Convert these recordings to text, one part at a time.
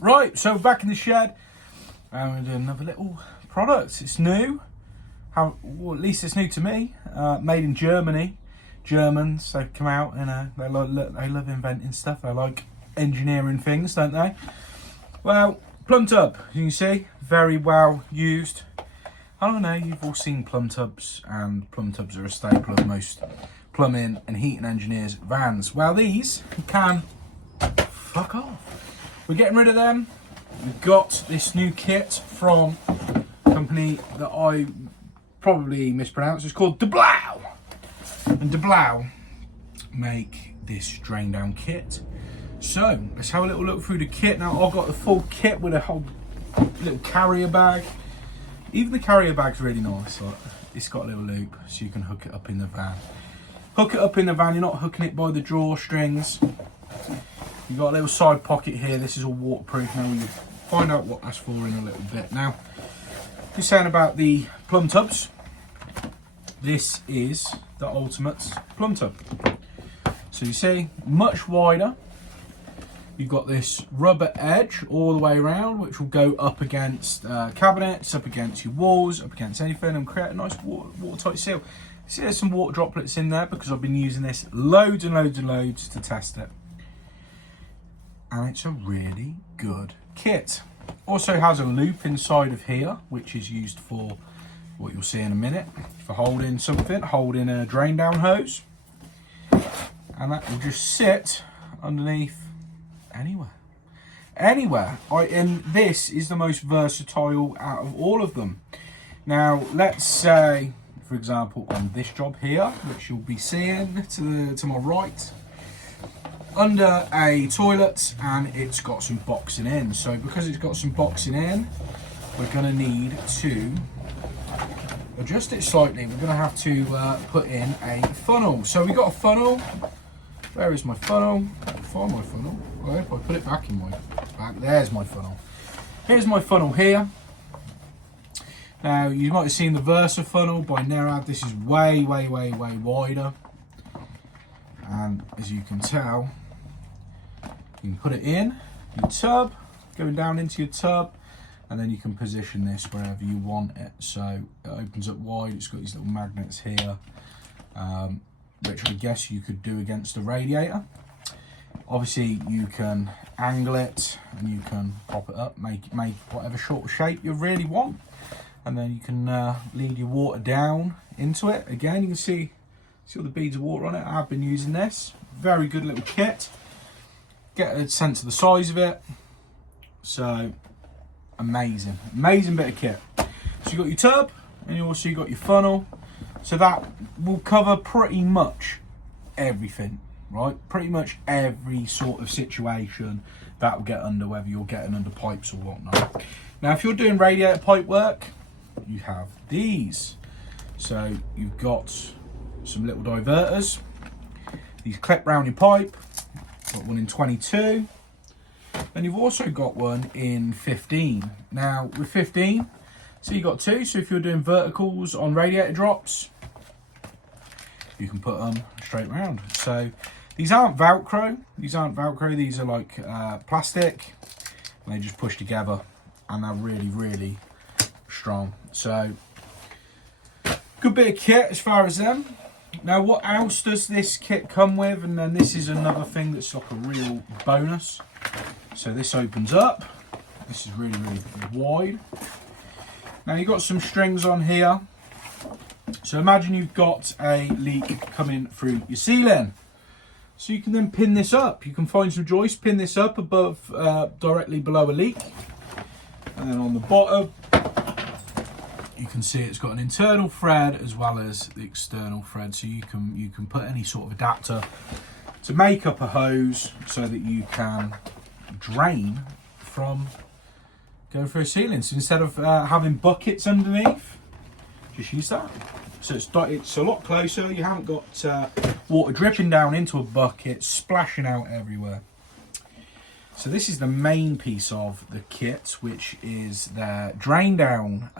Right, so back in the shed, and we're doing another little product. It's new, well, at least it's new to me. Made in Germany. Germans, they come out and they love inventing stuff. They like engineering things, don't they? Well, plumb tub, you can see, very well used. I don't know, you've all seen plumb tubs, and plumb tubs are a staple of most plumbing and heating engineers' vans. Well, these can fuck off. We're getting rid of them. We've got this new kit from a company that I probably mispronounced. It's called Derblaue. And Derblaue make this drain down kit. So let's have a little look through the kit. Now I've got the full kit with a whole little carrier bag. Even the carrier bag's really nice. Like, it's got a little loop so you can hook it up in the van. Hook it up in the van, you're not hooking it by the drawstrings. You've got a little side pocket here. This is all waterproof. Now we'll find out what that's for in a little bit. Now, just saying about the plumb tubs. This is the ultimate plumb tub. So you see, much wider. You've got this rubber edge all the way around, which will go up against cabinets, up against your walls, up against anything, and create a nice watertight seal. See, there's some water droplets in there because I've been using this loads and loads and loads to test it. And it's a really good kit. Also has a loop inside of here, which is used for what you'll see in a minute, for holding something, holding a drain down hose. And that will just sit underneath anywhere. And this is the most versatile out of all of them. Now, let's say, for example, on this job here, which you'll be seeing to my right, under a toilet, and it's got some boxing in. So because it's got some boxing in, we're going to need to adjust it slightly. We're going to have to put in a funnel. So we got a funnel. Where is my funnel? Find my funnel. Well, if I put it back in my back, there's my funnel. Here's my funnel here. Now you might have seen the Versa funnel by Nerad. This is way wider. And as you can tell, you can put it in your tub, going down into your tub, and then you can position this wherever you want it. So it opens up wide. It's got these little magnets here, which I guess you could do against the radiator. Obviously you can angle it and you can pop it up, make whatever sort of shape you really want, and then you can lead your water down into it. Again, you can see all the beads of water on it. I've been using this. Very good little kit. Get a sense of the size of it. So amazing bit of kit. So you got your tub, and you also got your funnel. So that will cover pretty much everything, right? Pretty much every sort of situation that will get under, whether you're getting under pipes or whatnot. Now, if you're doing radiator pipe work, you have these. So you've got some little diverters. These clip round your pipe. Got one in 22. And you've also got one in 15. Now, with 15, so you got two. So if you're doing verticals on radiator drops, you can put them straight round. So these aren't Velcro. These are like plastic. And they just push together, and they're really strong. So good bit of kit as far as them. Now, what else does this kit come with? And then this is another thing that's like a real bonus. So this opens up. This is really wide. Now you've got some strings on here. So imagine you've got a leak coming through your ceiling. So you can then pin this up. You can find some joists, pin this up above, directly below a leak. And then on the bottom, you can see it's got an internal thread as well as the external thread. So you can put any sort of adapter to make up a hose so that you can drain from going through a ceiling. So instead of having buckets underneath, just use that. So it's a lot closer. You haven't got water dripping down into a bucket, splashing out everywhere. So this is the main piece of the kit, which is their drain down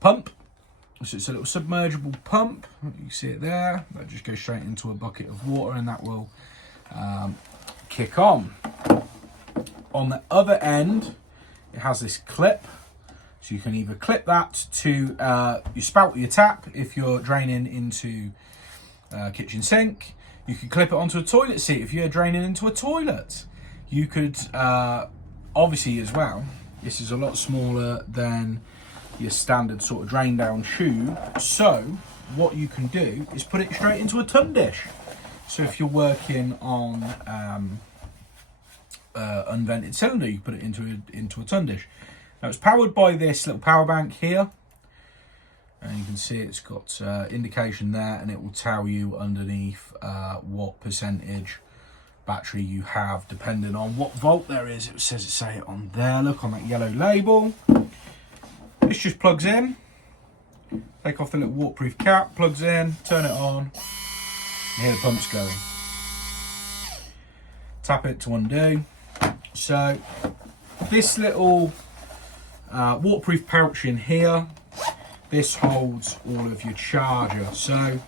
pump. So it's a little submergible pump. You see it there. That just goes straight into a bucket of water, and that will kick on. on the other end, it has this clip. So you can either clip that to your spout or your tap if you're draining into kitchen sink. You could clip it onto a toilet seat if you're draining into a toilet. You could, obviously as well, this is a lot smaller than your standard sort of drain down tube. So what you can do is put it straight into a ton dish. So if you're working on unvented cylinder, you put it into a ton dish. Now it's powered by this little power bank here, and you can see it's got indication there, and it will tell you underneath what percentage battery you have depending on what volt there is. It says it on there, look, on that yellow label. This just plugs in, take off the little waterproof cap, plugs in, turn it on, you hear the pumps going. Tap it to undo. So this little waterproof pouch in here, this holds all of your charger. So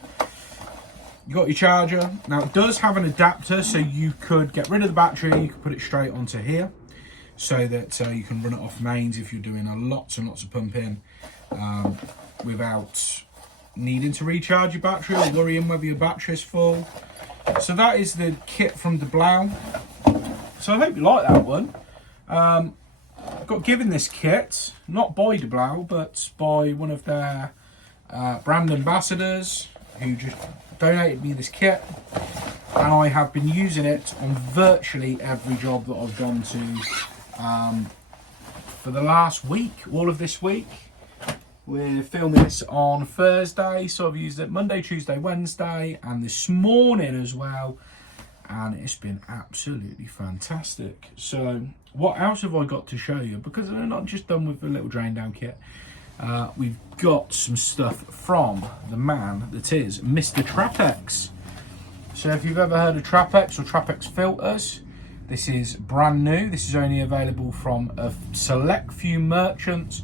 you got your charger. Now it does have an adapter, so you could get rid of the battery, you could put it straight onto here, so that you can run it off mains if you're doing lots and lots of pumping without needing to recharge your battery or worrying whether your battery is full. So that is the kit from Derblaue. So I hope you like that one. Got given this kit, not by Derblaue, but by one of their brand ambassadors who just donated me this kit, and I have been using it on virtually every job that I've gone to for the last week, all of this week. We're filming this on Thursday, so I've used it Monday, Tuesday, Wednesday, and this morning as well, and it's been absolutely fantastic. So what else have I got to show you? Because we're not just done with the little drain down kit. We've got some stuff from the man that is Mr. Trappex. So if you've ever heard of Trappex or Trappex filters, this is brand new. This is only available from a select few merchants,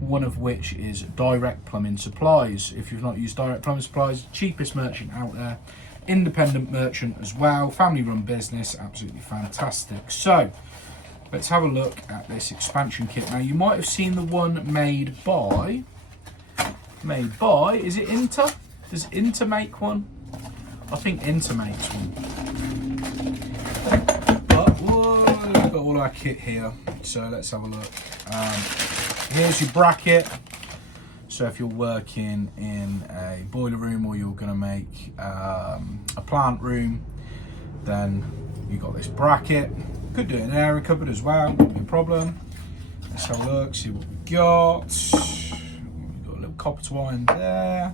one of which is Direct Plumbing Supplies. If you've not used Direct Plumbing Supplies, cheapest merchant out there, independent merchant as well, family run business, absolutely fantastic. So let's have a look at this expansion kit. Now you might have seen the one made by, is it Inter? Does Inter make one? I think Inter makes one. But whoa, we've got all our kit here, so let's have a look. Here's your bracket. So if you're working in a boiler room or you're going to make a plant room, then you've got this bracket. Could do it in an area cupboard as well, no problem. Let's have a look, see what we've got. We've got a little copper twine in there.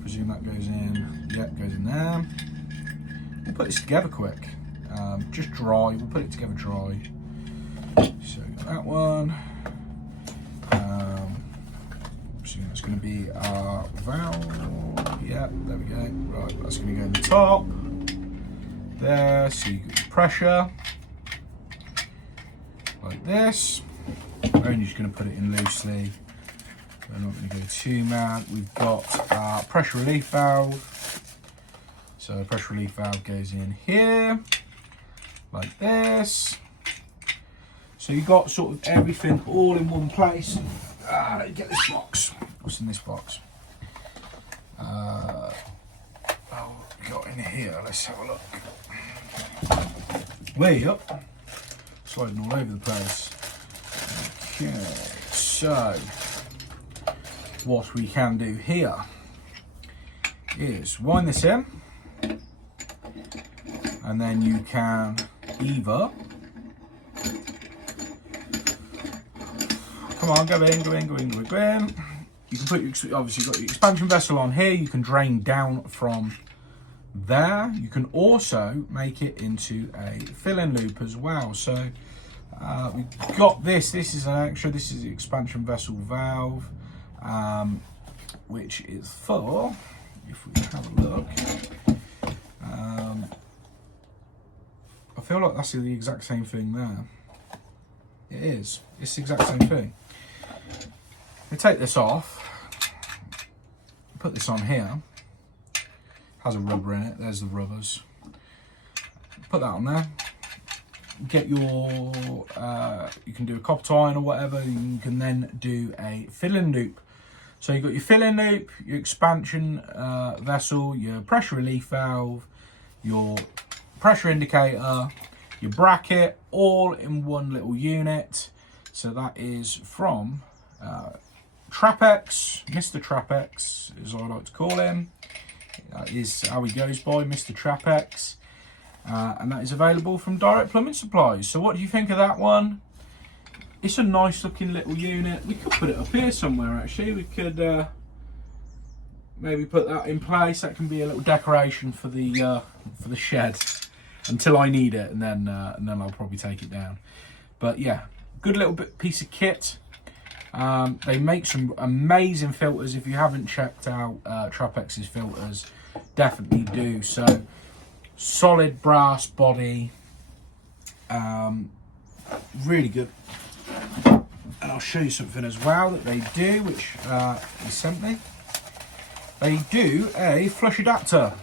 Presume that goes in. Yeah, it goes in there. We'll put this together quick. Just dry, we'll put it together dry. So got that one. Presume it's going to be our valve. Yeah, there we go. Right, that's going to go in the top. There, so you got your pressure like this. We're only just going to put it in loosely. We're not going to go too mad. We've got our pressure relief valve. So the pressure relief valve goes in here like this. So you've got sort of everything all in one place. Let me get this box. What's in this box? What we got in here? Let's have a look. Way up, sliding all over the place. Okay, so what we can do here is wind this in, and then you can either, come on, go in. You can put your, obviously you've got your expansion vessel on here. You can drain down from there. You can also make it into a fill-in loop as well. So we've got this is an extra, this is the expansion vessel valve, which is for, if we have a look, I feel like that's the exact same thing there. It is, it's the exact same thing. We take this off, put this on here. Has a rubber in it, there's the rubbers. Put that on there, get your, you can do a copper iron or whatever. You can then do a filling loop. So you've got your filling loop, your expansion vessel, your pressure relief valve, your pressure indicator, your bracket, all in one little unit. So that is from Trappex, Mr. Trappex, as I like to call him. That is how he goes by, Mr. Trappex. And that is available from Direct Plumbing Supplies. So what do you think of that one? It's a nice looking little unit. We could put it up here somewhere actually. We could maybe put that in place. That can be a little decoration for the shed until I need it, and then I'll probably take it down. But yeah, good little piece of kit. They make some amazing filters. If you haven't checked out Trappex's filters, definitely do. So solid brass body, really good. And I'll show you something as well that they do, which he sent me. They do a flush adapter.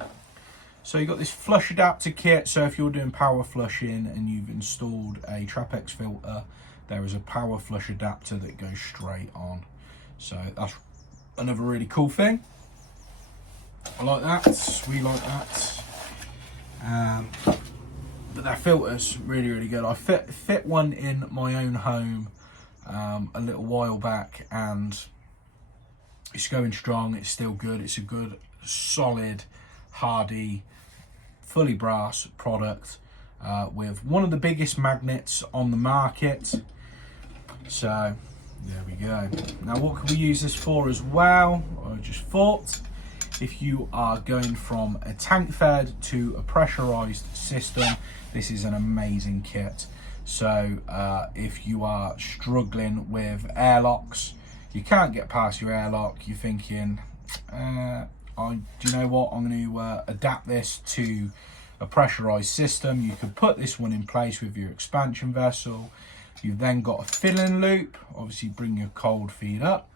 So you've got this flush adapter kit. So if you're doing power flushing and you've installed a Trappex filter, there is a power flush adapter that goes straight on. So that's another really cool thing. I like that. We like that. But that filter's really good. I fit one in my own home a little while back, and it's going strong. It's still good. It's a good, solid, hardy, fully brass product with one of the biggest magnets on the market. So there we go. Now what can we use this for as well? I just thought, if you are going from a tank fed to a pressurized system, this is an amazing kit. So if you are struggling with airlocks, you can't get past your airlock, you're thinking, do you know what, I'm going to adapt this to a pressurized system. You could put this one in place with your expansion vessel. You've then got a filling loop, obviously bring your cold feed up.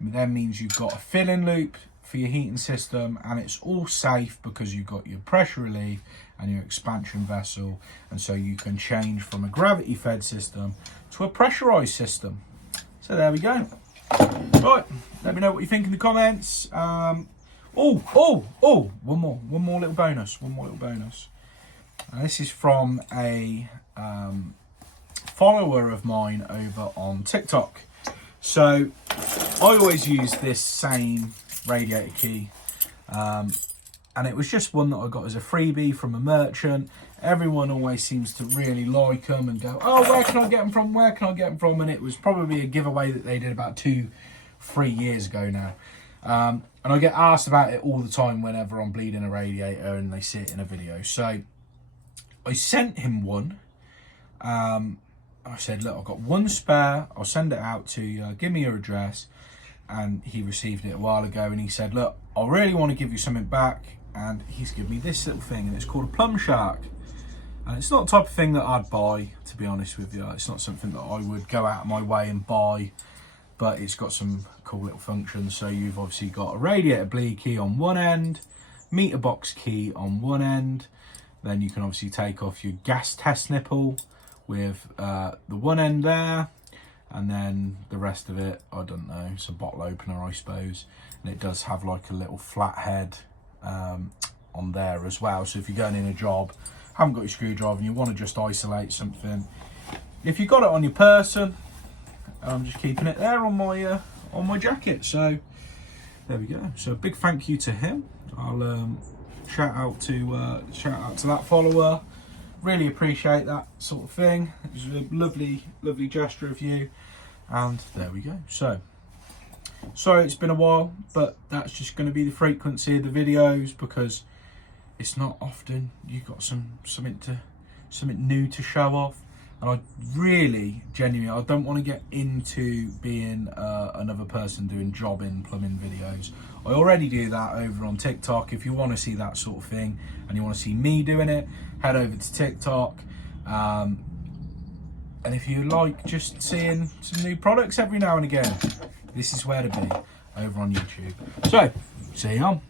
It then means you've got a filling loop for your heating system, and it's all safe because you've got your pressure relief and your expansion vessel, and so you can change from a gravity fed system to a pressurized system. So there we go. Right, let me know what you think in the comments. One more little bonus. This is from a follower of mine over on TikTok. So I always use this same radiator key, and it was just one that I got as a freebie from a merchant. Everyone always seems to really like them and go, oh, where can I get them from? And it was probably a giveaway that they did about 2-3 years ago now. And I get asked about it all the time whenever I'm bleeding a radiator and they see it in a video. So I sent him one. I said, look, I've got one spare. I'll send it out to you. Give me your address. And he received it a while ago, and he said, look, I really want to give you something back. And he's given me this little thing, and it's called a plumb shark. And it's not the type of thing that I'd buy, to be honest with you. It's not something that I would go out of my way and buy, but it's got some cool little functions. So you've obviously got a radiator bleed key on one end, meter box key on one end. Then you can obviously take off your gas test nipple with the one end there, and then the rest of it, I don't know, it's a bottle opener, I suppose. And it does have like a little flat head on there as well. So if you're going in a job, haven't got your screwdriver and you want to just isolate something, if you've got it on your person, I'm just keeping it there on my jacket. So there we go. So big thank you to him. I'll shout out to that follower. Really appreciate that sort of thing. It was a lovely gesture of you. And there we go. So sorry it's been a while, but that's just going to be the frequency of the videos, because it's not often you've got something new to show off. And I really, genuinely, I don't want to get into being another person doing jobbing plumbing videos. I already do that over on TikTok. If you want to see that sort of thing and you want to see me doing it, head over to TikTok. And if you like just seeing some new products every now and again, this is where to be, over on YouTube. So, see you on.